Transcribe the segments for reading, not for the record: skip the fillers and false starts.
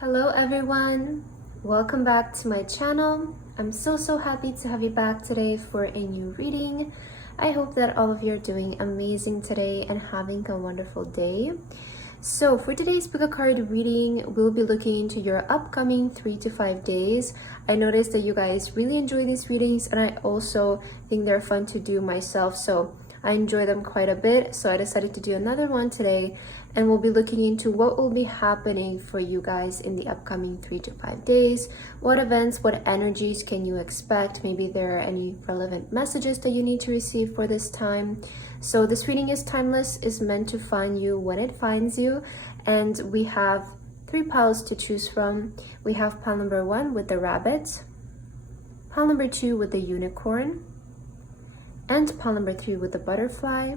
Hello everyone, welcome back to my channel. I'm so happy to have you back today for a new reading. I hope that all of you are doing amazing today and having a wonderful day. So for today's pick a card reading, we'll be looking into your upcoming 3 to 5 days. I noticed that you guys really enjoy these readings, and I also think they're fun to do myself, so I enjoy them quite a bit. So I decided to do another one today, and we'll be looking into what will be happening for you guys in the upcoming 3 to 5 days. What events, what energies can you expect? Maybe there are any relevant messages that you need to receive for this time. So this reading is timeless, is meant to find you when it finds you. And we have 3 piles to choose from. We have pile number 1 with the rabbit, pile number 2 with the unicorn, and pile number 3 with the butterfly.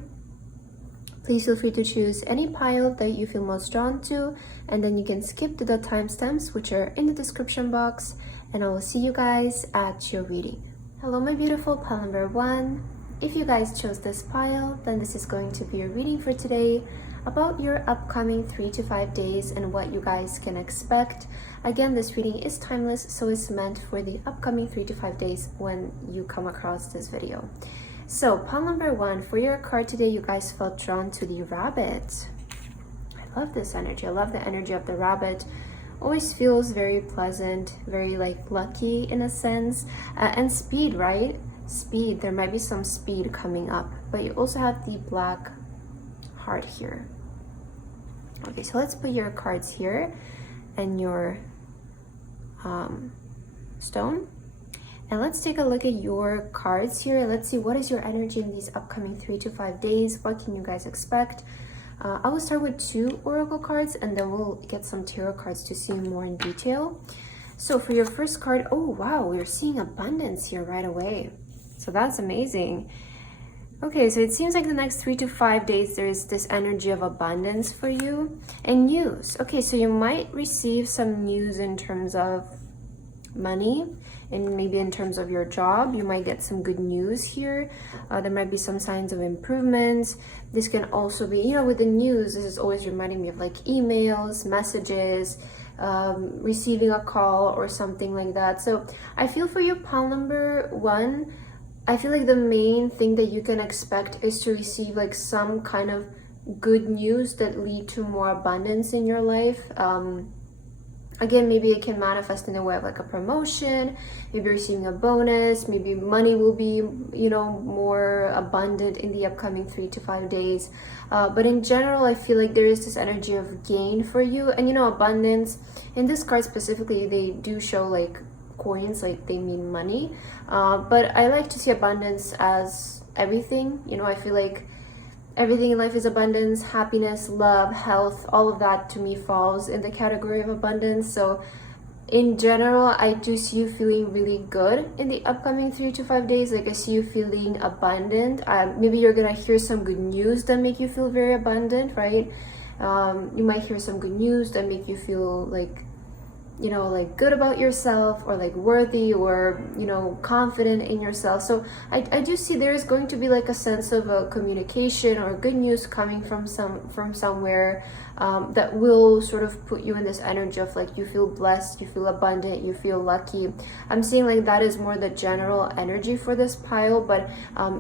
Please feel free to choose any pile that you feel most drawn to, and then you can skip to the timestamps which are in the description box, and I will see you guys at your reading. Hello my beautiful pile number 1. If you guys chose this pile, then this is going to be your reading for today about your upcoming 3 to 5 days and what you guys can expect. Again, this reading is timeless, so it's meant for the upcoming 3 to 5 days when you come across this video. So pile number 1, for your card today, you guys felt drawn to the rabbit. I love this energy. I love the energy of the rabbit. Always feels very pleasant, very like lucky in a sense. And speed, right? Speed. There might be some speed coming up, but you also have the black heart here. Okay, so let's put your cards here and your stone. And let's take a look at your cards here. Let's see what is your energy in these upcoming 3 to 5 days. What can you guys expect? I will start with 2 oracle cards, and then we'll get some tarot cards to see more in detail. So for your first card, oh wow, we're seeing abundance here right away. So that's amazing. Okay, so it seems like the next 3 to 5 days there's this energy of abundance for you. And news. Okay, so you might receive some news in terms of money, and maybe in terms of your job. You might get some good news here. There might be some signs of improvements. This can also be, you know, with the news, this is always reminding me of like emails, messages, receiving a call or something like that. So I feel for you, pile number 1, I feel like the main thing that you can expect is to receive like some kind of good news that lead to more abundance in your life. Again, maybe it can manifest in a way of like a promotion, maybe receiving a bonus, maybe money will be, you know, more abundant in the upcoming 3 to 5 days. But in general, I feel like there is this energy of gain for you. And you know, abundance, in this card specifically, they do show like coins, like they mean money. But I like to see abundance as everything. You know, I feel like everything in life is abundance, happiness, love, health, all of that to me falls in the category of abundance. So in general, I do see you feeling really good in the upcoming 3 to 5 days. Like I see you feeling abundant. Maybe you're gonna hear some good news that make you feel very abundant, right? You might hear some good news that make you feel like, you know, like good about yourself, or like worthy, or, you know, confident in yourself. So I do see there is going to be like a sense of a communication or good news coming from somewhere that will sort of put you in this energy of like you feel blessed, you feel abundant, you feel lucky. I'm seeing like that is more the general energy for this pile, but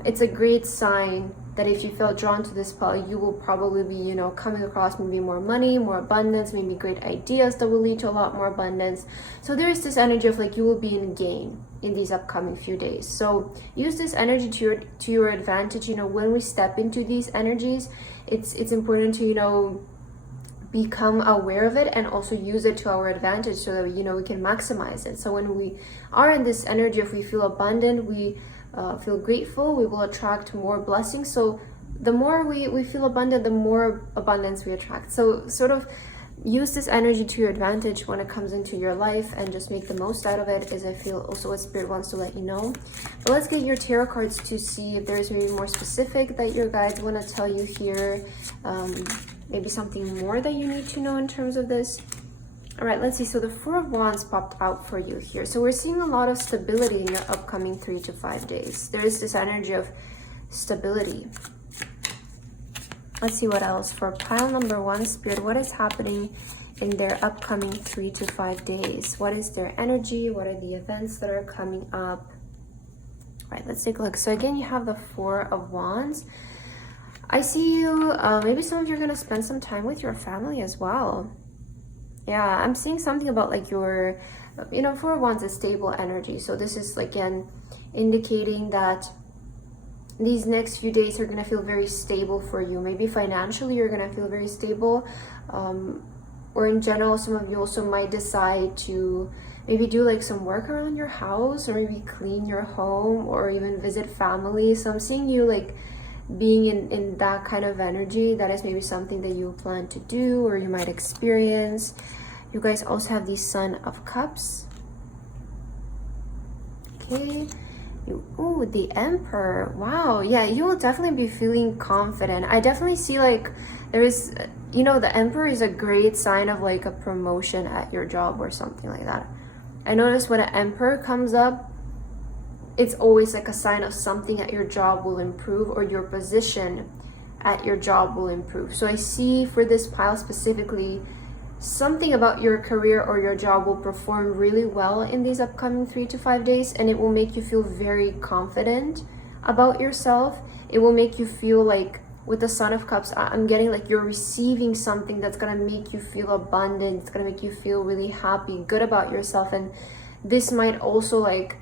it's a great sign that if you felt drawn to this pile, you will probably be, you know, coming across maybe more money, more abundance, maybe great ideas that will lead to a lot more abundance. So there is this energy of like you will be in gain in these upcoming few days. So use this energy to your advantage. You know, when we step into these energies, it's important to, you know, become aware of it and also use it to our advantage so that, you know, we can maximize it. So when we are in this energy, if we feel abundant, we feel grateful, we will attract more blessings. So the more we feel abundant, the more abundance we attract. So sort of use this energy to your advantage when it comes into your life, and just make the most out of it, is I feel also what Spirit wants to let you know. But let's get your tarot cards to see if there's maybe more specific that your guides want to tell you here. Maybe something more that you need to know in terms of this. All right, let's see. So the 4 of Wands popped out for you here. So we're seeing a lot of stability in your upcoming 3 to 5 days. There is this energy of stability. Let's see what else for pile number 1, Spirit. What is happening in their upcoming 3 to 5 days? What is their energy? What are the events that are coming up? All right, let's take a look. So again, you have the 4 of Wands. I see you, maybe some of you are going to spend some time with your family as well. Yeah, I'm seeing something about like your, 4 of Wands is stable energy. So this is again indicating that these next few days are going to feel very stable for you. Maybe financially you're going to feel very stable, or in general some of you also might decide to maybe do like some work around your house, or maybe clean your home, or even visit family. So I'm seeing you like being in that kind of energy. That is maybe something that you plan to do or you might experience. You guys also have the Son of Cups. Okay. Oh, the Emperor. Wow. Yeah, you will definitely be feeling confident. I definitely see like there is, the Emperor is a great sign of like a promotion at your job or something like that. I notice when an Emperor comes up, it's always like a sign of something at your job will improve, or your position at your job will improve. So I see for this pile specifically, something about your career or your job will perform really well in these upcoming 3 to 5 days, and it will make you feel very confident about yourself. It will make you feel like, with the Son of Cups, I'm getting like you're receiving something that's gonna make you feel abundant. It's gonna make you feel really happy, good about yourself. And this might also like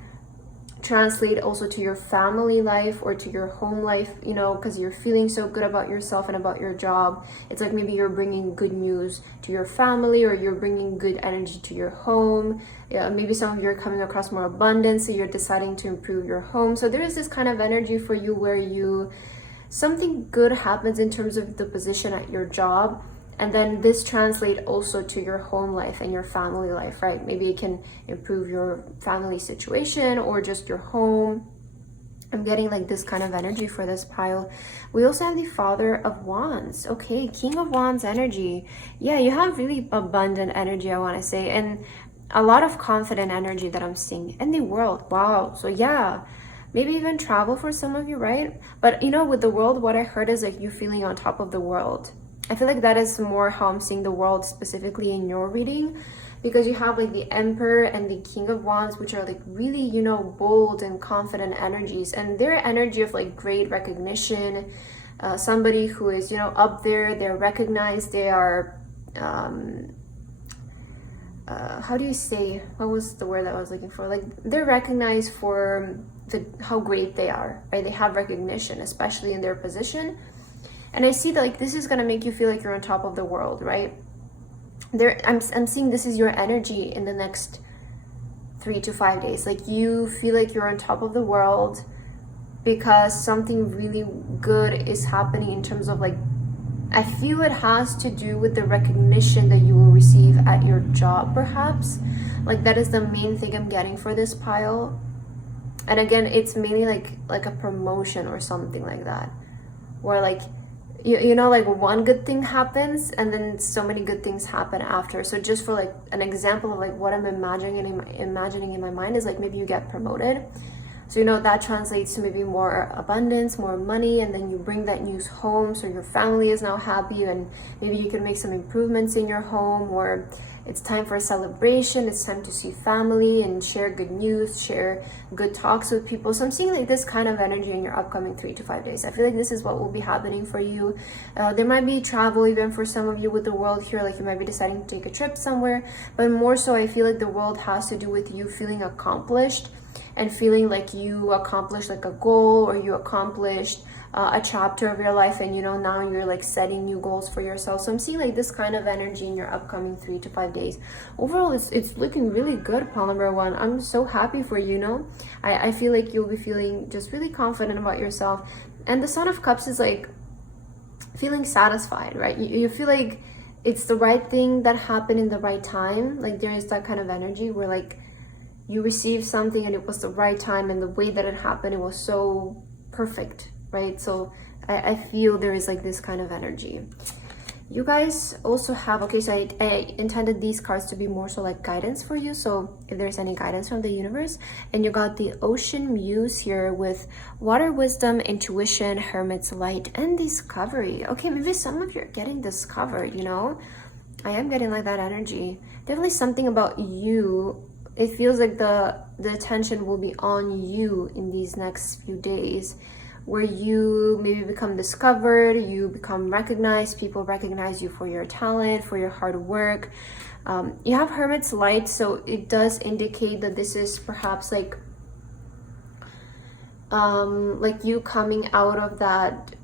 translate also to your family life or to your home life, because you're feeling so good about yourself and about your job. It's like maybe you're bringing good news to your family, or you're bringing good energy to your home. Yeah, maybe some of you are coming across more abundance, so you're deciding to improve your home. So there is this kind of energy for you where something good happens in terms of the position at your job. And then this translates also to your home life and your family life, right? Maybe it can improve your family situation or just your home. I'm getting like this kind of energy for this pile. We also have the Father of Wands. Okay, King of Wands energy. Yeah, you have really abundant energy, I want to say. And a lot of confident energy that I'm seeing in the world. Wow. So yeah, maybe even travel for some of you, right? But with the world, what I heard is like you feeling on top of the world. I feel like that is more how I'm seeing the world specifically in your reading, because you have like the Emperor and the King of Wands, which are like really, bold and confident energies, and their energy of like great recognition, somebody who is, up there, they're recognized, they are, how do you say, what was the word that I was looking for? Like they're recognized for how great they are, right? They have recognition, especially in their position. And I see that like this is gonna make you feel like you're on top of the world, right? I'm seeing this is your energy in the next 3 to 5 days. Like you feel like you're on top of the world because something really good is happening in terms of like, I feel it has to do with the recognition that you will receive at your job, perhaps. Like that is the main thing I'm getting for this pile. And again, it's mainly like a promotion or something like that, where like like one good thing happens and then so many good things happen after. So just for like an example of like what I'm imagining in my mind is like maybe you get promoted. So that translates to maybe more abundance, more money, and then you bring that news home, so your family is now happy, and maybe you can make some improvements in your home, or it's time for a celebration, it's time to see family and share good news, share good talks with people. So I'm seeing like this kind of energy in your upcoming 3 to 5 days. I feel like this is what will be happening for you. There might be travel even for some of you with the world here, like you might be deciding to take a trip somewhere, but more so I feel like the world has to do with you feeling accomplished and feeling like you accomplished like a goal, or you accomplished a chapter of your life, and now you're like setting new goals for yourself. So I'm seeing like this kind of energy in your upcoming 3 to 5 days. Overall, it's looking really good, pile number 1. I'm so happy for you. I feel like you'll be feeling just really confident about yourself. And the Son of Cups is like feeling satisfied, right? You feel like it's the right thing that happened in the right time. Like there is that kind of energy where like you received something and it was the right time, and the way that it happened, it was so perfect, right? So I feel there is like this kind of energy. You guys also have, okay, so I intended these cards to be more so like guidance for you. So if there's any guidance from the universe, and you got the Ocean Muse here with Water Wisdom, Intuition, Hermit's Light, and Discovery. Okay, maybe some of you are getting discovered, I am getting like that energy. Definitely something about you. It feels like the attention will be on you in these next few days, where you maybe become discovered, you become recognized, people recognize you for your talent, for your hard work. You have Hermit's light, so it does indicate that this is perhaps like you coming out of that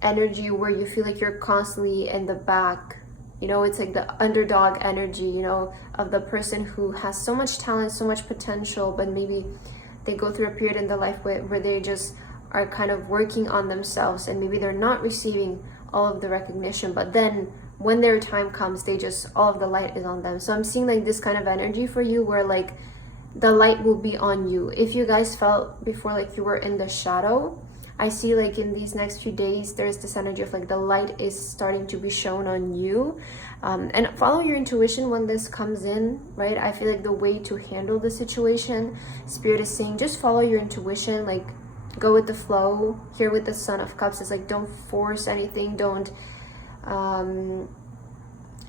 energy where you feel like you're constantly in the back. You know, it's like the underdog energy, you know, of the person who has so much talent, so much potential, but maybe they go through a period in their life where they just are kind of working on themselves, and maybe they're not receiving all of the recognition, but then when their time comes, they just, all of the light is on them. So I'm seeing like this kind of energy for you where like the light will be on you. If you guys felt before like you were in the shadow, I see like in these next few days, there's this energy of like the light is starting to be shown on you. And follow your intuition when this comes in, right? I feel like the way to handle the situation, Spirit is saying, just follow your intuition, like go with the flow. Here with the Son of Cups, it's like, don't force anything. Don't,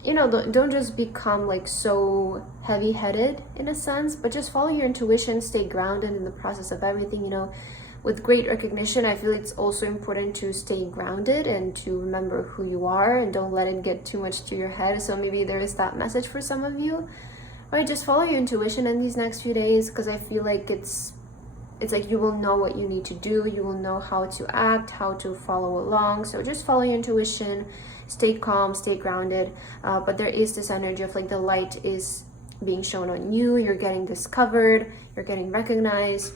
you know, don't just become like so heavy-headed in a sense, but just follow your intuition, stay grounded in the process of everything, you know. With great recognition, I feel it's also important to stay grounded and to remember who you are and don't let it get too much to your head. So maybe there is that message for some of you, right? Just follow your intuition in these next few days, because I feel like it's like you will know what you need to do. You will know how to act, how to follow along. So just follow your intuition, stay calm, stay grounded. But there is this energy of like the light is being shown on you. You're getting discovered. You're getting recognized.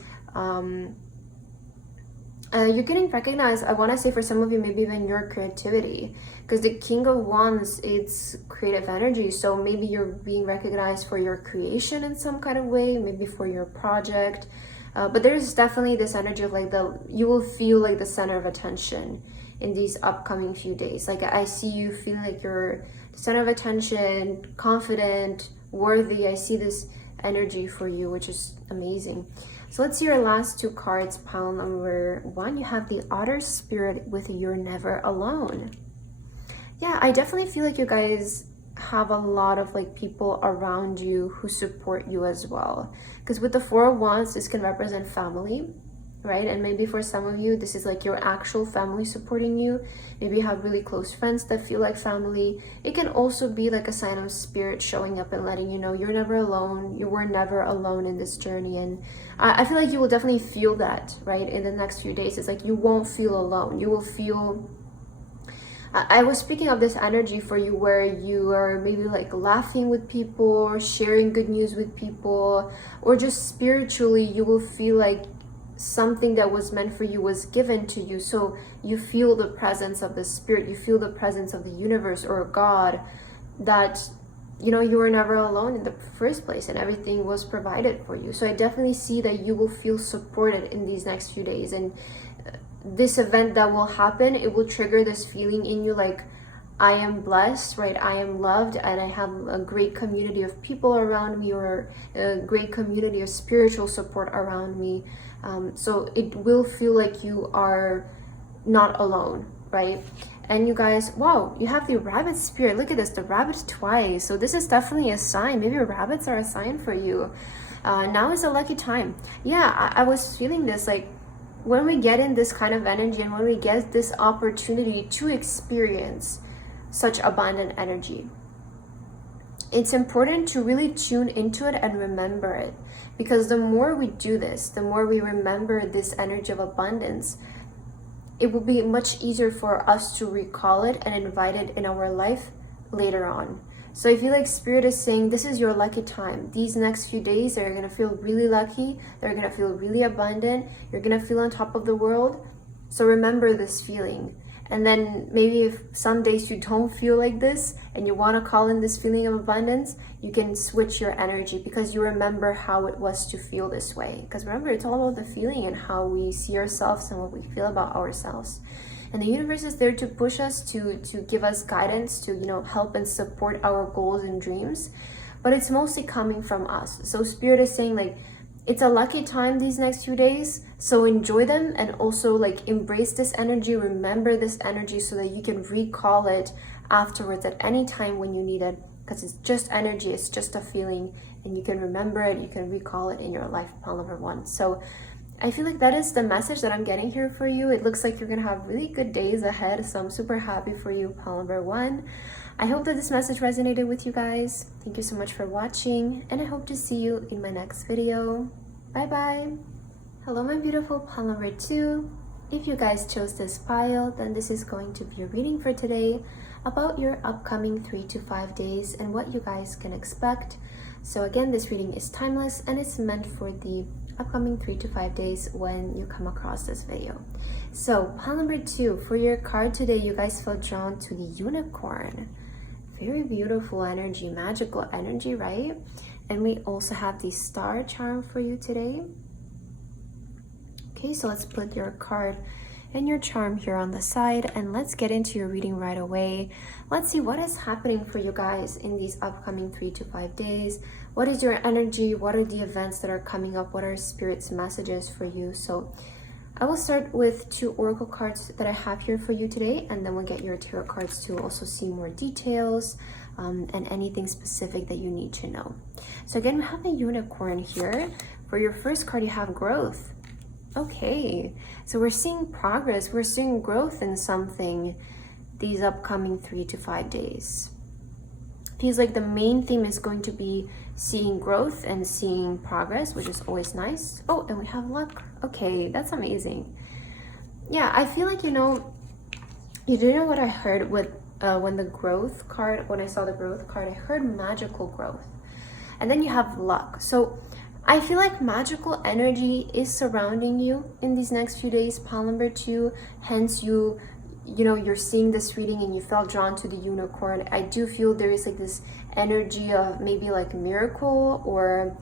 You're getting recognized, I want to say for some of you, maybe even your creativity, because the King of Wands, it's creative energy. So maybe you're being recognized for your creation in some kind of way, maybe for your project. But there's definitely this energy of like you will feel like the center of attention in these upcoming few days. Like I see you feeling like you're the center of attention, confident, worthy. I see this energy for you, which is amazing. So let's see your last two cards. Pile number 1, you have the Otter Spirit with You're Never Alone. Yeah, I definitely feel like you guys have a lot of like people around you who support you as well. Because with the Four of Wands, this can represent family, right? And maybe for some of you, this is like your actual family supporting you. Maybe you have really close friends that feel like family. It can also be like a sign of Spirit showing up and letting you know you're never alone. You were never alone in this journey. And I feel like you will definitely feel that, right? In the next few days, it's like you won't feel alone. You will feel, I was speaking of this energy for you where you are maybe like laughing with people, sharing good news with people, or just spiritually, you will feel like something that was meant for you was given to you. So you feel the presence of the Spirit, you feel the presence of the universe or God, that you know you were never alone in the first place and everything was provided for you. So I definitely see that you will feel supported in these next few days, and this event that will happen, it will trigger this feeling in you like, I am blessed, right? I am loved, and I have a great community of people around me, or a great community of spiritual support around me. So it will feel like you are not alone, right? And you guys, wow, you have the Rabbit Spirit. Look at this, the rabbit twice. So this is definitely a sign. Maybe rabbits are a sign for you. Now is a lucky time. Yeah, I was feeling this, like when we get in this kind of energy and when we get this opportunity to experience such abundant energy, it's important to really tune into it and remember it. Because the more we do this, the more we remember this energy of abundance, it will be much easier for us to recall it and invite it in our life later on. So I feel like Spirit is saying this is your lucky time. These next few days, they're going to feel really lucky. They're going to feel really abundant. You're going to feel on top of the world. So remember this feeling. And then maybe if some days you don't feel like this and you want to call in this feeling of abundance, you can switch your energy because you remember how it was to feel this way. Because remember, it's all about the feeling and how we see ourselves and what we feel about ourselves. And the universe is there to push us, to give us guidance, to, you know, help and support our goals and dreams. But it's mostly coming from us. So Spirit is saying like, it's a lucky time these next few days, so enjoy them and also like embrace this energy, remember this energy so that you can recall it afterwards at any time when you need it, because it's just energy, it's just a feeling, and you can remember it, you can recall it in your life, pile number one. So I feel like that is the message that I'm getting here for you. It looks like you're gonna have really good days ahead, so I'm super happy for you, pile number one. I hope that this message resonated with you guys. Thank you so much for watching, and I hope to see you in my next video. Bye bye. Hello my beautiful pile number two. If you guys chose this pile, then this is going to be a reading for today about your upcoming 3 to 5 days and what you guys can expect. So again, this reading is timeless and it's meant for the upcoming 3 to 5 days when you come across this video. So pile number two, for your card today, you guys felt drawn to the unicorn. Very beautiful energy, magical energy, right? And we also have the star charm for you today. Okay, so let's put your card and your charm here on the side and let's get into your reading right away. Let's see what is happening for you guys in these upcoming 3 to 5 days. What is your energy? What are the events that are coming up? What are Spirit's messages for you? So I will start with 2 oracle cards that I have here for you today, and then we'll get your tarot cards to also see more details and anything specific that you need to know. So again, we have a unicorn here. For your first card, you have growth. Okay, so we're seeing progress, we're seeing growth in something these upcoming 3 to 5 days. Feels like the main theme is going to be seeing growth and seeing progress, which is always nice. Oh, and we have luck. Okay, that's amazing. Yeah, I feel like, you know what I heard with when the growth card, when I saw the growth card, I heard magical growth. And then you have luck. So I feel like magical energy is surrounding you in these next few days, pile number two. Hence you're seeing this reading and you felt drawn to the unicorn. I do feel there is like this energy of maybe like miracle or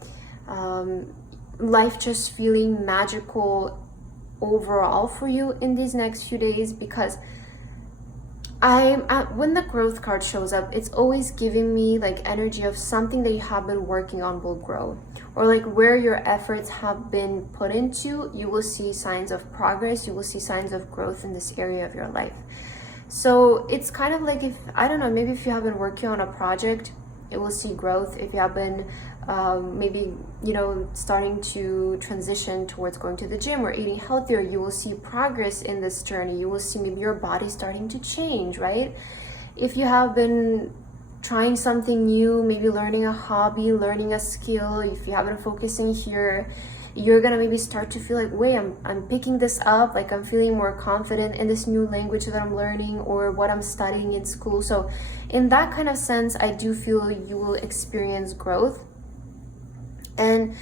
life just feeling magical overall for you in these next few days, because when the growth card shows up, it's always giving me like energy of something that you have been working on will grow, or like where your efforts have been put into, you will see signs of progress, you will see signs of growth in this area of your life. So it's kind of like, if I don't know, maybe if you have been working on a project, it will see growth. If you have been maybe starting to transition towards going to the gym or eating healthier, you will see progress in this journey. You will see maybe your body starting to change, right? If you have been trying something new, maybe learning a hobby, learning a skill, if you have been focusing here, you're gonna maybe start to feel like, wait, I'm picking this up, like I'm feeling more confident in this new language that I'm learning or what I'm studying in school. So in that kind of sense, I do feel you will experience growth. And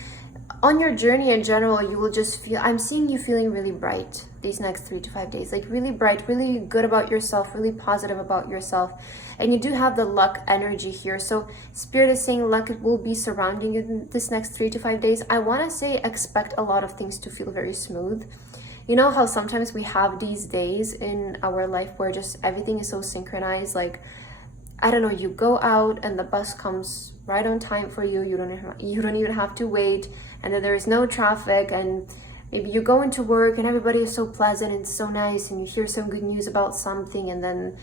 on your journey in general, you will just feel, I'm seeing you feeling really bright these next 3 to 5 days, like really bright, really good about yourself, really positive about yourself. And you do have the luck energy here. So Spirit is saying luck will be surrounding you this next 3 to 5 days. I want to say expect a lot of things to feel very smooth. You know how sometimes we have these days in our life where just everything is so synchronized, like, I don't know, you go out and the bus comes right on time for you. You don't even have to wait, and then there is no traffic, and maybe you go into work and everybody is so pleasant and so nice, and you hear some good news about something, and then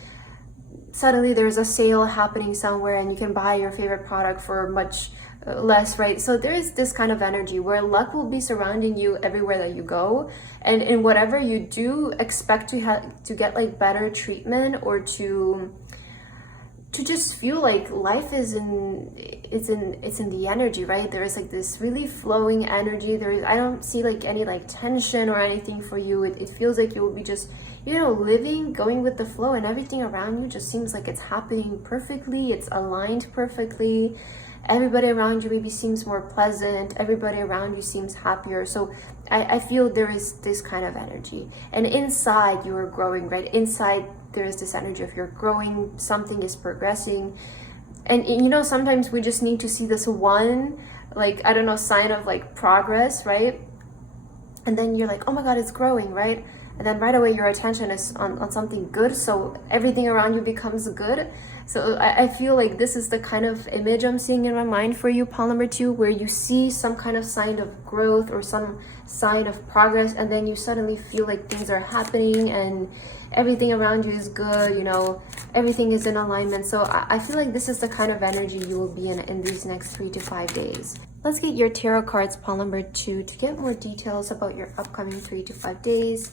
suddenly there's a sale happening somewhere and you can buy your favorite product for much less, right? So there is this kind of energy where luck will be surrounding you everywhere that you go, and in whatever you do, expect to get like better treatment, or to just feel like life is it's in the energy, right? There is like this really flowing energy. I don't see like any like tension or anything for you. It feels like you will be just, living, going with the flow, and everything around you just seems like it's happening perfectly. It's aligned perfectly. Everybody around you maybe seems more pleasant. Everybody around you seems happier. So I feel there is this kind of energy. And inside you are growing, right? Inside there is this energy of you're growing, something is progressing. And sometimes we just need to see this one, like, I don't know, sign of like progress, right? And then you're like, oh my God, it's growing, right? And then right away your attention is on something good, so everything around you becomes good. So I feel like this is the kind of image I'm seeing in my mind for you, pile number 2, where you see some kind of sign of growth or some sign of progress, and then you suddenly feel like things are happening and everything around you is good, you know, everything is in alignment. So I feel like this is the kind of energy you will be in these next 3 to 5 days. Let's get your tarot cards, pile number 2, to get more details about your upcoming 3 to 5 days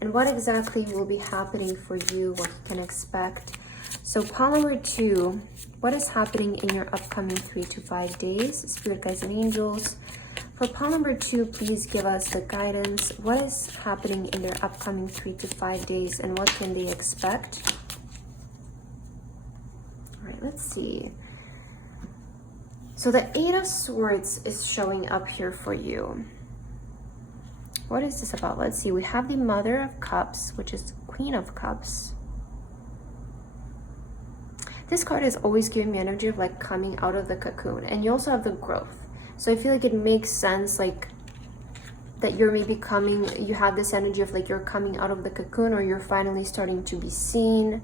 and what exactly will be happening for you, what you can expect. So pile number 2, what is happening in your upcoming 3 to 5 days? Spirit guides and angels. For pile number 2, please give us the guidance. What is happening in their upcoming 3 to 5 days and what can they expect? All right, let's see. So the 8 of Swords is showing up here for you. What is this about? Let's see. We have the Mother of Cups, which is Queen of Cups. This card is always giving me energy of like coming out of the cocoon. And you also have the growth. So I feel like it makes sense like that you're maybe coming, you have this energy of like you're coming out of the cocoon, or you're finally starting to be seen.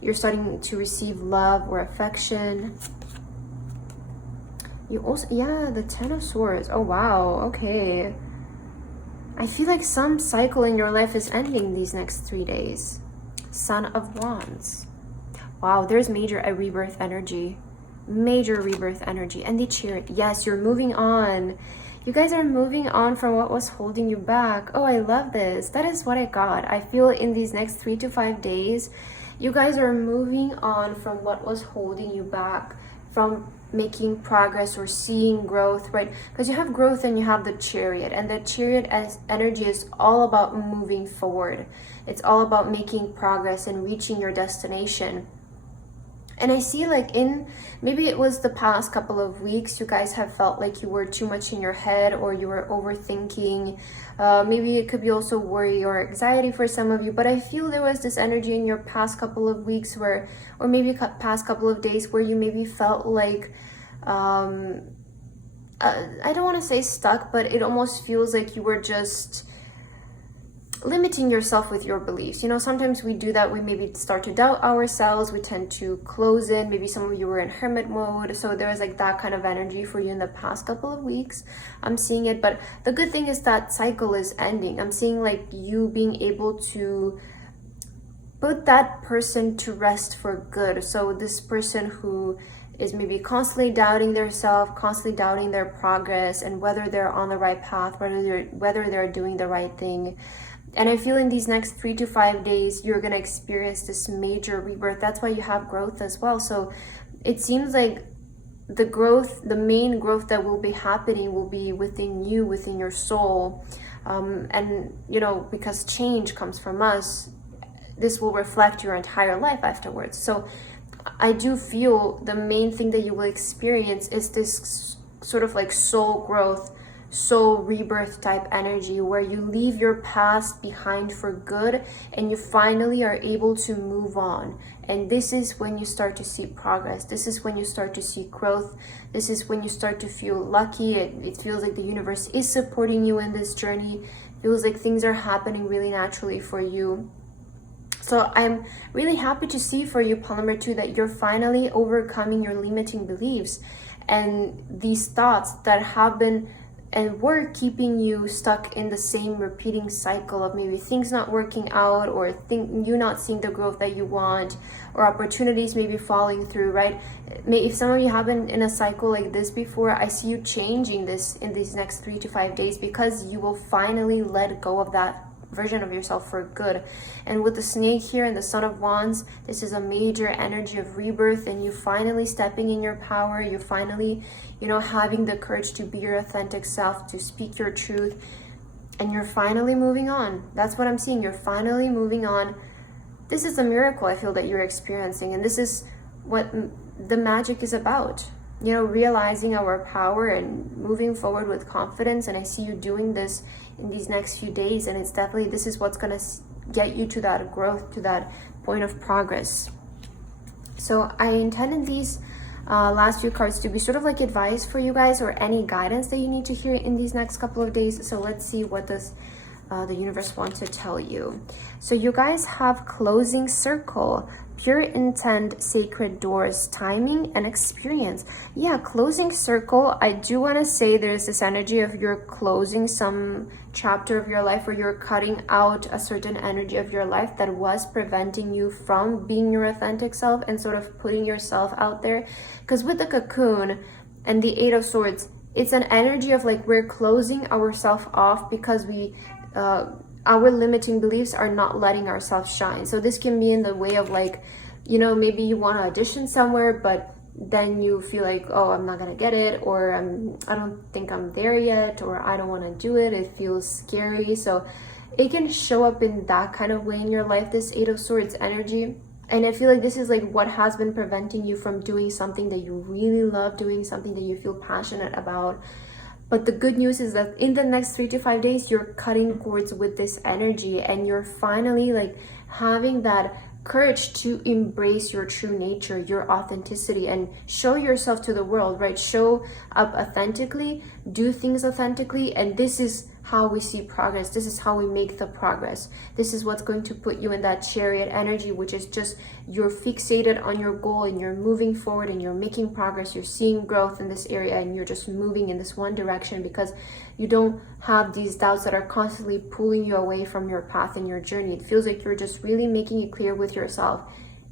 You're starting to receive love or affection. You also, yeah, the 10 of Swords. Oh, wow. Okay. I feel like some cycle in your life is ending these next 3 days. Son of Wands. Wow, there's major rebirth energy. Major rebirth energy. And the Chariot. Yes, you're moving on. You guys are moving on from what was holding you back. Oh, I love this. That is what I got. I feel in these next 3 to 5 days, you guys are moving on from what was holding you back from making progress or seeing growth, right? Because you have growth and you have the Chariot, and the Chariot as energy is all about moving forward. It's all about making progress and reaching your destination. And I see like in, maybe it was the past couple of weeks, you guys have felt like you were too much in your head, or you were overthinking. Maybe it could be also worry or anxiety for some of you, but I feel there was this energy in your past couple of weeks where, or maybe past couple of days where you maybe felt like, I don't want to say stuck, but it almost feels like you were just limiting yourself with your beliefs. You know, sometimes we do that. We maybe start to doubt ourselves. We tend to close in. Maybe some of you were in hermit mode. So there was like that kind of energy for you in the past couple of weeks. I'm seeing it. But the good thing is that cycle is ending. I'm seeing like you being able to put that person to rest for good. So this person who is maybe constantly doubting their self, constantly doubting their progress, and whether they're on the right path, whether they're doing the right thing. And I feel in these next 3 to 5 days, you're going to experience this major rebirth. That's why you have growth as well. So it seems like the growth, the main growth that will be happening will be within you, within your soul. And, you know, because change comes from us, this will reflect your entire life afterwards. So I do feel the main thing that you will experience is this sort of like soul growth, soul rebirth type energy, where you leave your past behind for good and you finally are able to move on. And this is when you start to see progress. This is when you start to see growth. This is when you start to feel lucky. It feels like the universe is supporting you in this journey. It feels like things are happening really naturally for you. So I'm really happy to see for you, pile number 2, that you're finally overcoming your limiting beliefs and these thoughts that have been and were keeping you stuck in the same repeating cycle of maybe things not working out, or you not seeing the growth that you want, or opportunities maybe falling through, right? If some of you have been in a cycle like this before, I see you changing this in these next 3 to 5 days, because you will finally let go of that version of yourself for good. And with the snake here and the Son of Wands, this is a major energy of rebirth, and you finally stepping in your power. You finally, you know, having the courage to be your authentic self, to speak your truth, and you're finally moving on. That's what I'm seeing. You're finally moving on. This is a miracle I feel that you're experiencing, and this is what the magic is about. You know, realizing our power and moving forward with confidence. And I see you doing this in these next few days, and it's definitely, this is what's going to get you to that growth, to that point of progress. So I intended these last few cards to be sort of like advice for you guys, or any guidance that you need to hear in these next couple of days. So let's see what does the universe wants to tell you. So you guys have closing circle, pure intent, sacred doors, timing, and experience. Yeah, closing circle, I do want to say there's this energy of you're closing some chapter of your life, or you're cutting out a certain energy of your life that was preventing you from being your authentic self and sort of putting yourself out there. Because with the cocoon and the Eight of Swords, it's an energy of like we're closing ourselves off because our limiting beliefs are not letting ourselves shine. So this can be in the way of like, you know, maybe you want to audition somewhere, but then you feel like, oh, I'm not gonna get it, or I don't think I'm there yet, or I don't want to do it, it feels scary. So it can show up in that kind of way in your life, this Eight of Swords energy. And I feel like this is like what has been preventing you from doing something that you really love, doing something that you feel passionate about. But the good news is that in the next 3 to 5 days, you're cutting cords with this energy, and you're finally like having that courage to embrace your true nature, your authenticity, and show yourself to the world, right? Show up authentically, do things authentically, and this is how we see progress. This is how we make the progress. This is what's going to put you in that chariot energy, which is just you're fixated on your goal and you're moving forward and you're making progress. You're seeing growth in this area and you're just moving in this one direction because you don't have these doubts that are constantly pulling you away from your path and your journey. It feels like you're just really making it clear with yourself.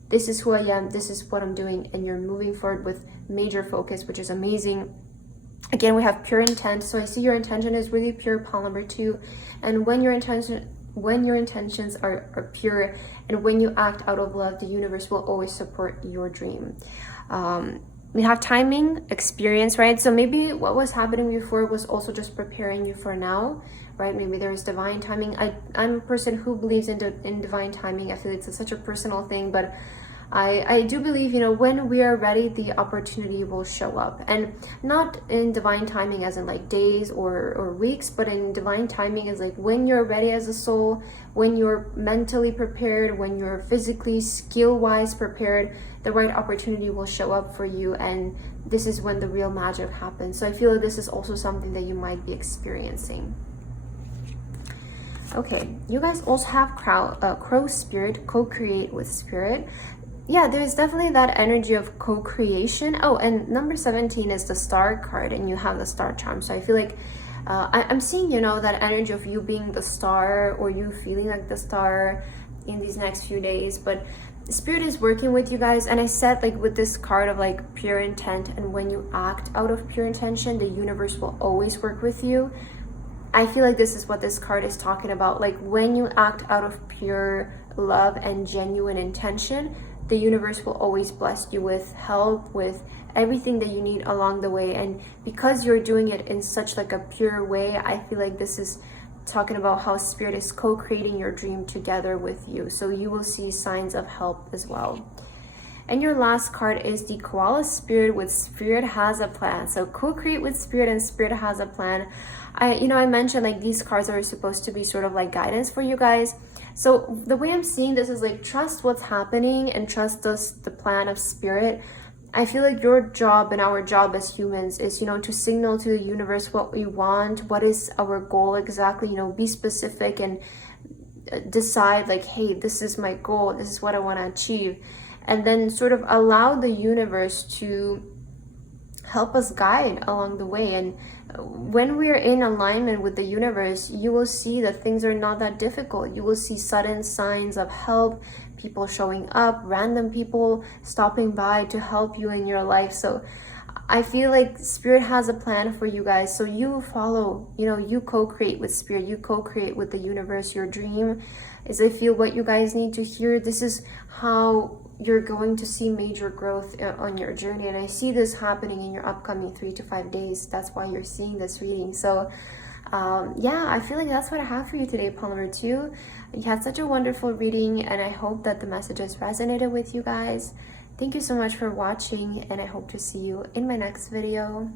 This is who I am. This is what I'm doing. And you're moving forward with major focus, which is amazing. Again, we have pure intent. So I see your intention is really pure, pile number 2. And when your intentions are pure and when you act out of love, the universe will always support your dream. We have timing, experience, right? So maybe what was happening before was also just preparing you for now, right? Maybe there is divine timing. I'm a person who believes in divine timing. I feel it's such a personal thing, but I do believe, you know, when we are ready, the opportunity will show up. And not in divine timing as in like days or weeks, but in divine timing as like when you're ready as a soul, when you're mentally prepared, when you're physically, skill-wise prepared, the right opportunity will show up for you. And this is when the real magic happens. So I feel like this is also something that you might be experiencing. Okay, you guys also have crow spirit, co-create with spirit. Yeah, there's definitely that energy of co-creation. Oh, and number 17 is the star card, and you have the star charm. So I feel like I'm seeing, you know, that energy of you being the star, or you feeling like the star in these next few days. But spirit is working with you guys. And I said, like, with this card of like pure intent, and when you act out of pure intention, the universe will always work with you. I feel like this is what this card is talking about. Like when you act out of pure love and genuine intention, the universe will always bless you with help, with everything that you need along the way. And because you're doing it in such like a pure way, I feel like this is talking about how spirit is co-creating your dream together with you. So you will see signs of help as well. And your last card is the koala spirit with spirit has a plan. So co-create with spirit and spirit has a plan. I mentioned like these cards are supposed to be sort of like guidance for you guys. So the way I'm seeing this is like trust what's happening and trust the plan of spirit. I feel like your job and our job as humans is, you know, to signal to the universe what we want, what is our goal exactly, you know, be specific and decide like, hey, this is my goal, this is what I want to achieve. And then sort of allow the universe to help us guide along the way. And when we're in alignment with the universe, you will see that things are not that difficult. You will see sudden signs of help, people showing up, random people stopping by to help you in your life. So I feel like spirit has a plan for you guys. So you follow, you know, you co-create with spirit, you co-create with the universe. Your dream is, I feel, what you guys need to hear. This is how you're going to see major growth on your journey. And I see this happening in your upcoming 3 to 5 days. That's why you're seeing this reading. So yeah, I feel like that's what I have for you today, pile number 2. You had such a wonderful reading, and I hope that the messages resonated with you guys. Thank you so much for watching, and I hope to see you in my next video.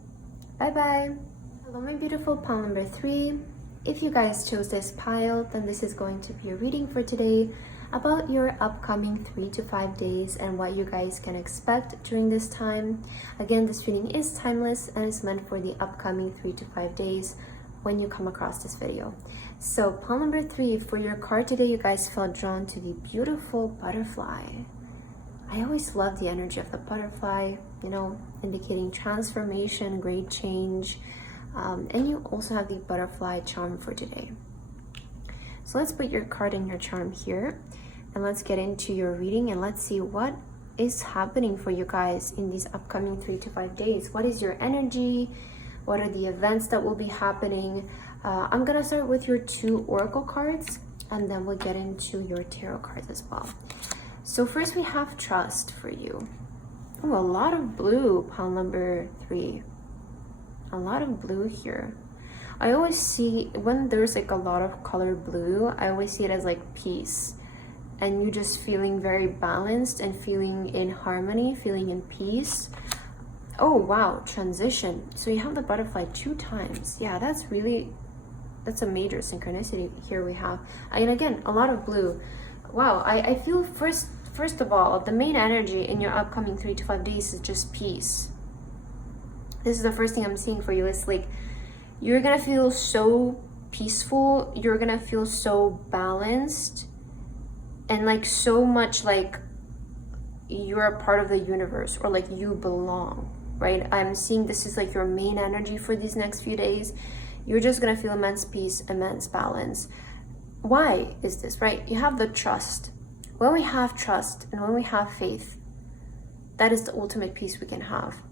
Bye bye. Hello, my beautiful pile number 3. If you guys chose this pile, then this is going to be a reading for today about your upcoming 3 to 5 days and what you guys can expect during this time. Again, this reading is timeless and is meant for the upcoming 3 to 5 days. when you come across this video. So pile number 3, for your card today, you guys felt drawn to the beautiful butterfly. I always love the energy of the butterfly, you know, indicating transformation, great change. And you also have the butterfly charm for today. So let's put your card and your charm here, and let's get into your reading, and let's see what is happening for you guys in these upcoming 3 to 5 days. What is your energy? What are the events that will be happening? I'm gonna start with your 2 oracle cards, and then we'll get into your tarot cards as well. So first we have trust for you. Oh, a lot of blue, pile number 3. A lot of blue here. I always see when there's like a lot of color blue, I always see it as like peace, and you just feeling very balanced and feeling in harmony, feeling in peace. Oh wow, transition. So you have the butterfly 2 times. Yeah, that's a major synchronicity here we have. And again, a lot of blue. Wow, I feel first of all, the main energy in your upcoming 3 to 5 days is just peace. This is the first thing I'm seeing for you. It's like you're gonna feel so peaceful, you're gonna feel so balanced, and like so much like you're a part of the universe, or like you belong, right? I'm seeing this is like your main energy for these next few days. You're just gonna feel immense peace, immense balance. Why is this, right? You have the trust. When we have trust and when we have faith, that is the ultimate peace we can have.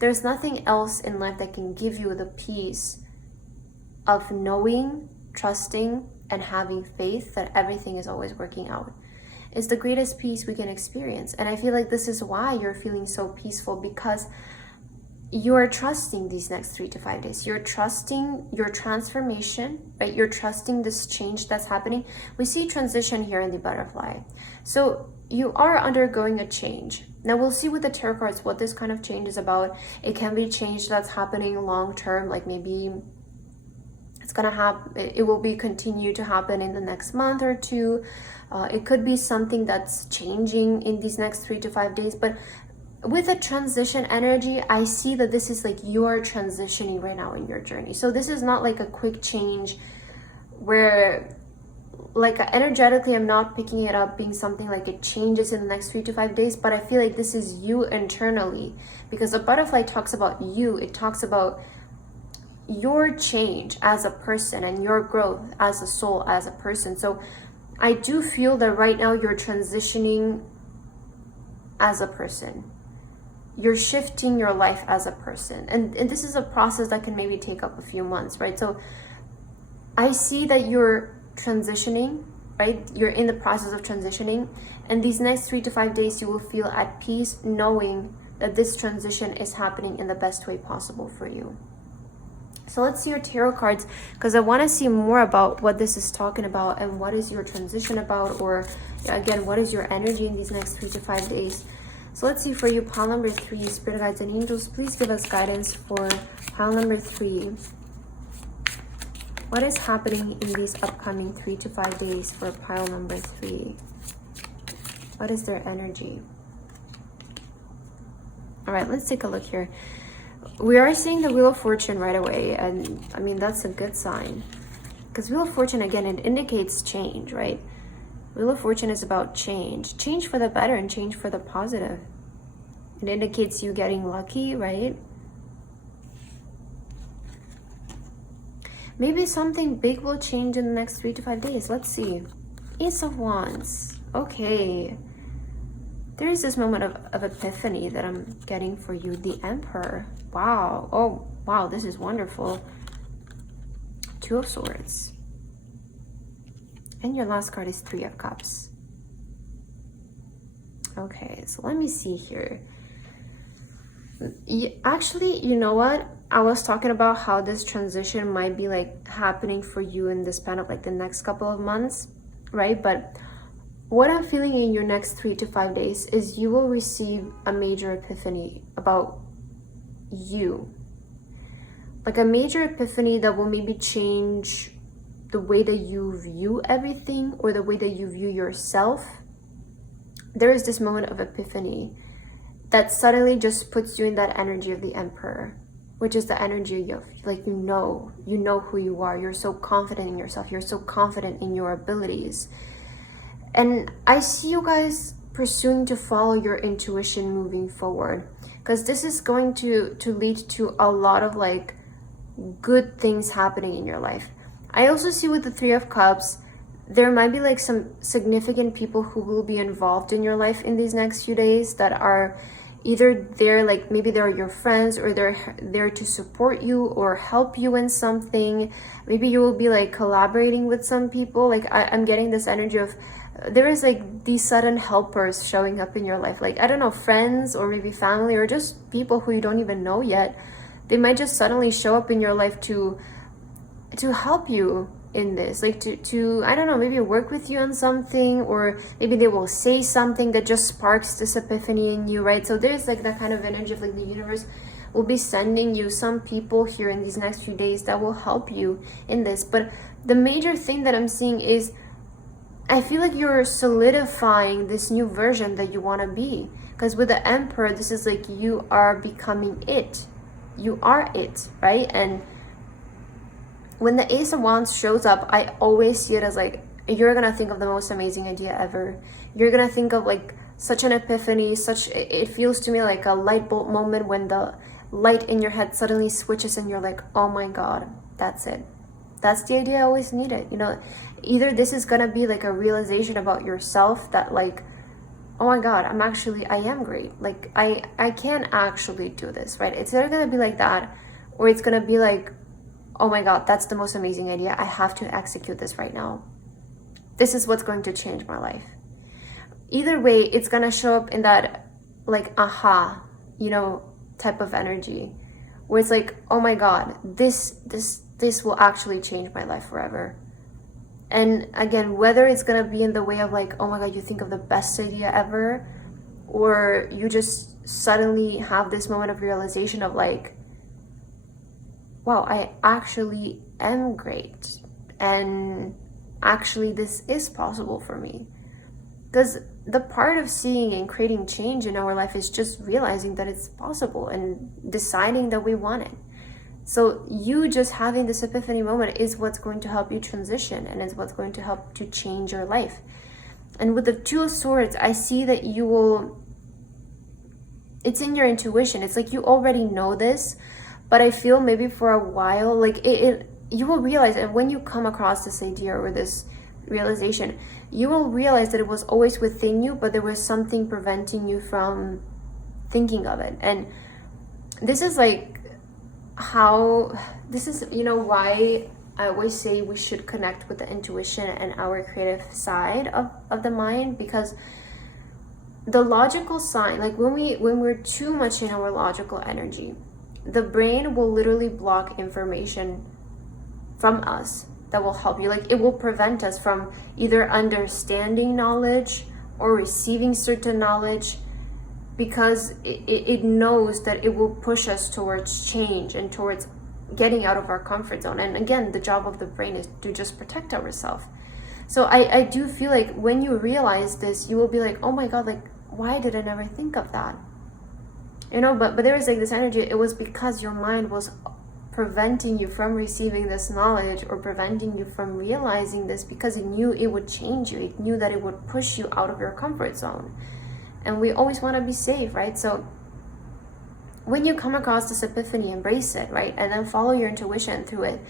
There's nothing else in life that can give you the peace of knowing, trusting, and having faith that everything is always working out. It's the greatest peace we can experience. And I feel like this is why you're feeling so peaceful, because you're trusting these next 3 to 5 days. You're trusting your transformation, right? You're trusting this change that's happening. We see transition here in the butterfly. So you are undergoing a change. Now we'll see with the tarot cards what this kind of change is about. It can be change that's happening long term, like maybe it's gonna happen, it will be continue to happen in the next month or 2. It could be something that's changing in these next 3 to 5 days. But with a transition energy, I see that this is like you're transitioning right now in your journey. So this is not like a quick change where like energetically I'm not picking it up being something like it changes in the next 3 to 5 days, but I feel like this is you internally, because the butterfly talks about you. It talks about your change as a person and your growth as a soul, as a person. So I do feel that right now you're transitioning as a person. You're shifting your life as a person. And this is a process that can maybe take up a few months, right? So I see that you're transitioning, right? You're in the process of transitioning. And these next 3 to 5 days, you will feel at peace knowing that this transition is happening in the best way possible for you. So let's see your tarot cards, because I want to see more about what this is talking about and what is your transition about, or again, what is your energy in these next 3 to 5 days. So let's see for you, pile number 3, spirit guides and angels, please give us guidance for pile number 3. What is happening in these upcoming 3 to 5 days for pile number 3? What is their energy? All right, let's take a look here. We are seeing the Wheel of Fortune right away, and I mean, that's a good sign, because Wheel of Fortune, again, it indicates change, right? Wheel of Fortune is about change for the better and change for the positive. It indicates you getting lucky, right? Maybe something big will change in the next 3 to 5 days. Let's see. Ace of Wands. Okay. There's this moment of epiphany that I'm getting for you. The Emperor. Wow. Oh, wow. This is wonderful. 2 of Swords. And your last card is 3 of Cups. Okay, so let me see here. Actually, you know what? I was talking about how this transition might be like happening for you in the span of like the next couple of months, right? But what I'm feeling in your next 3 to 5 days is you will receive a major epiphany about you. Like a major epiphany that will maybe change the way that you view everything, or the way that you view yourself. There is this moment of epiphany that suddenly just puts you in that energy of the Emperor. which is the energy of like, you know who you are. You're so confident in yourself. You're so confident in your abilities. And I see you guys pursuing to follow your intuition moving forward, because this is going to lead to a lot of like good things happening in your life. I also see with the Three of Cups, there might be like some significant people who will be involved in your life in these next few days that are either there, like maybe they're your friends, or they're there to support you or help you in something. Maybe you will be like collaborating with some people. Like I'm getting this energy of there is like these sudden helpers showing up in your life. Like, I don't know, friends or maybe family or just people who you don't even know yet. They might just suddenly show up in your life to help you in this, like to I don't know, maybe work with you on something, or maybe they will say something that just sparks this epiphany in you, right? So there's like that kind of energy of like the universe will be sending you some people here in these next few days that will help you in this. But the major thing that I'm seeing is I feel like you're solidifying this new version that you want to be, because with the Emperor, this is like you are becoming it. You are it, right? And when the Ace of Wands shows up, I always see it as like, you're gonna think of the most amazing idea ever. You're gonna think of like such an epiphany, it feels to me like a light bulb moment when the light in your head suddenly switches and you're like, oh my God, that's it. That's the idea I always needed. You know, either this is gonna be like a realization about yourself that like, oh my God, I am great. Like I can actually do this, right? It's either gonna be like that, or it's gonna be like, oh my God, that's the most amazing idea. I have to execute this right now. This is what's going to change my life. Either way, it's gonna show up in that like aha, you know, type of energy where it's like, oh my God, this will actually change my life forever. And again, whether it's gonna be in the way of like, oh my God, you think of the best idea ever, or you just suddenly have this moment of realization of like, wow, I actually am great, and actually this is possible for me. Because the part of seeing and creating change in our life is just realizing that it's possible and deciding that we want it. So you just having this epiphany moment is what's going to help you transition, and is what's going to help to change your life. And with the Two of Swords, I see that you will, it's in your intuition. It's like you already know this, but I feel maybe for a while, like you will realize, and when you come across this idea or this realization, you will realize that it was always within you, but there was something preventing you from thinking of it. And this is like you know, why I always say we should connect with the intuition and our creative side of the mind, because the logical side, like when we're too much in our logical energy, the brain will literally block information from us that will help you. Like it will prevent us from either understanding knowledge or receiving certain knowledge, because it knows that it will push us towards change and towards getting out of our comfort zone. And again, the job of the brain is to just protect ourselves. So I do feel like when you realize this, you will be like, oh my God, like why did I never think of that? You know, but there is like this energy, it was because your mind was preventing you from receiving this knowledge, or preventing you from realizing this, because it knew it would change you. It knew that it would push you out of your comfort zone. And we always want to be safe, right? So when you come across this epiphany, embrace it, right? And then follow your intuition through it.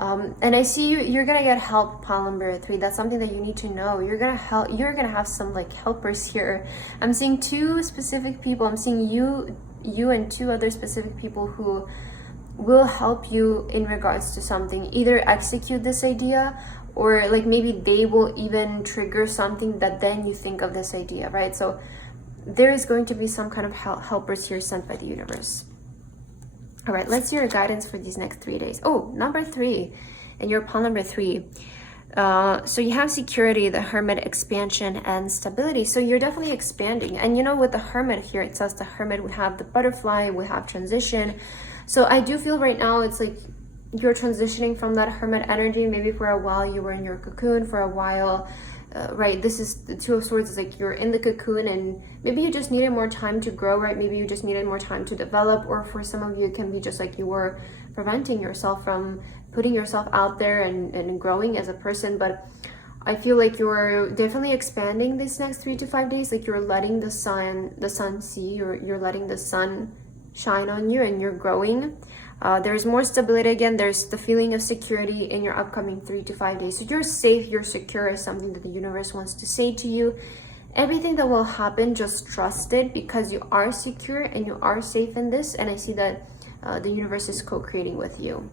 And I see you're gonna get help, pile number 3. That's something that you need to know. You're gonna have some like helpers here. I'm seeing 2 specific people. I'm seeing you and 2 other specific people who will help you in regards to something. Either execute this idea, or like maybe they will even trigger something that then you think of this idea, right? So there is going to be some kind of helpers here sent by the universe. All right, let's see your guidance for these next 3 days. Oh, number 3, and your pile number 3. So you have security, the Hermit, expansion, and stability. So you're definitely expanding. And you know, with the Hermit here, it says the Hermit, we have the butterfly, we have transition. So I do feel right now it's like you're transitioning from that Hermit energy. Maybe for a while you were in your cocoon, for a while right, this is the Two of Swords. Is like you're in the cocoon and maybe you just needed more time to grow, right? Maybe you just needed more time to develop, or for some of you it can be just like you were preventing yourself from putting yourself out there and growing as a person. But I feel like you're definitely expanding this next 3 to 5 days. Like you're letting the sun see, you're letting the sun shine on you, and you're growing. There's more stability again. There's the feeling of security in your upcoming 3 to 5 days. So you're safe, you're secure is something that the universe wants to say to you. Everything that will happen, just trust it, because you are secure and you are safe in this. And I see that the universe is co-creating with you.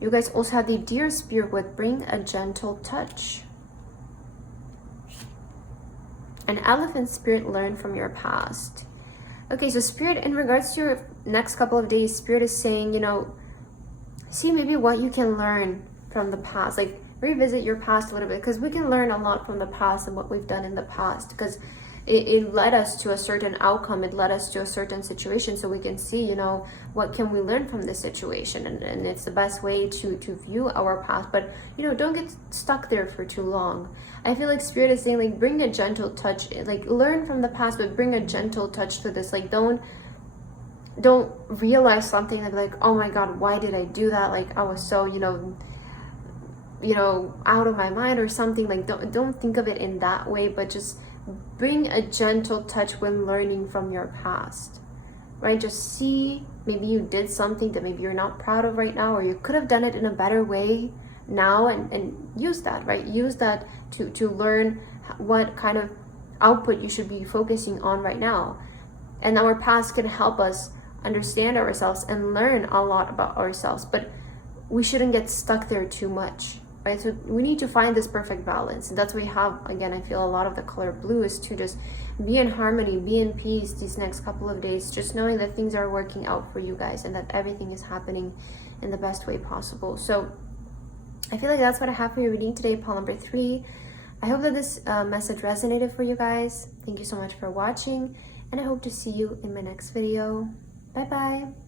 You guys also have the Deer Spirit with bring a gentle touch. An Elephant Spirit, learn from your past. Okay, so Spirit, in regards to your next couple of days, Spirit is saying, you know, see maybe what you can learn from the past. Like revisit your past a little bit, because we can learn a lot from the past and what we've done in the past, because it led us to a certain outcome, it led us to a certain situation, so we can see, you know, what can we learn from this situation, and it's the best way to view our past. But you know, don't get stuck there for too long. I feel like Spirit is saying, like, bring a gentle touch, like learn from the past, but bring a gentle touch to this. Like don't realize something and be like, oh my god, why did I do that? Like I was so, you know, out of my mind or something. Like don't think of it in that way, but just bring a gentle touch when learning from your past, right? Just see, maybe you did something that maybe you're not proud of right now, or you could have done it in a better way now, and use that, right? Use that to learn what kind of output you should be focusing on right now. And our past can help us understand ourselves and learn a lot about ourselves, but we shouldn't get stuck there too much, right? So we need to find this perfect balance, and that's why we have, again, I feel a lot of the color blue is to just be in harmony, be in peace these next couple of days, just knowing that things are working out for you guys and that everything is happening in the best way possible. So I feel like that's what I have for your reading today, pile number 3. I hope that this message resonated for you guys. Thank you so much for watching, and I hope to see you in my next video. Bye bye.